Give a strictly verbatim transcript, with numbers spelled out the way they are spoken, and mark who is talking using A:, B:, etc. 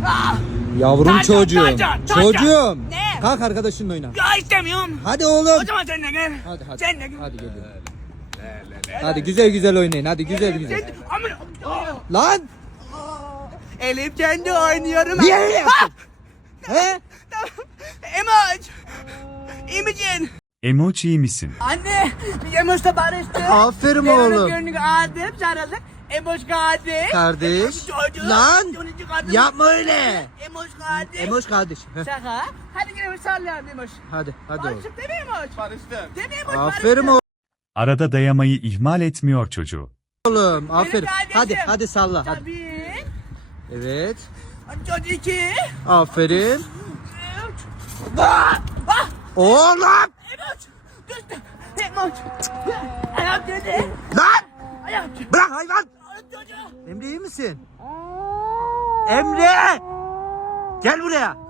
A: Ah!
B: Yavrum
A: Tacan,
B: çocuğum.
A: tacan, tacan.
B: Çocuğum.
A: Ne?
B: Kalk arkadaşınla oyna.
A: Ya istemiyorum.
B: Hadi oğlum.
A: O zaman sen de gel.
B: Hadi hadi.
A: Sen de gel.
B: Hadi geliyorum. Hadi güzel güzel oynayın. Hadi güzel güzel.
A: Sen de- Aman-
B: Lan!
A: Elif kendi oynuyorum.
B: Niye öyle yaptın? He?
A: Emoç. İyi misin?
C: Emoç iyi misin?
A: Anne, biz Emoç'la barıştık.
B: Aferin
A: Ben onun
B: oğlum.
A: gönlünü aldım, sarıldık. Emoç kardeş.
B: Kardeş.
A: Çocuğu.
B: Lan!
A: Sonuncu kadın.
B: Yapma öyle.
A: Emoç kardeş.
B: Emoş kardeş. Heh.
A: Şaka. Hadi gidelim sallayalım Emoç.
B: Hadi hadi oğlum.
A: Barıştık değil mi Emoç? Barıştık. Değil mi Emoç?
B: Aferin
A: Barıştık.
C: Arada dayamayı ihmal etmiyor çocuğu.
B: oğlum. Aferin.
A: kardeşim.
B: Hadi hadi salla. Hadi.
A: Tabii.
B: Evet.
A: Çocuk iki.
B: Aferin.
A: Üç. Ah! Ah!
B: Oğlum!
A: Emoç. Düştü. Emoç. Ayak dedi.
B: Lan!
A: Ayak.
B: Bırak hayvan!
A: Çocuğu.
B: Emre iyi misin? Emre! Gel buraya.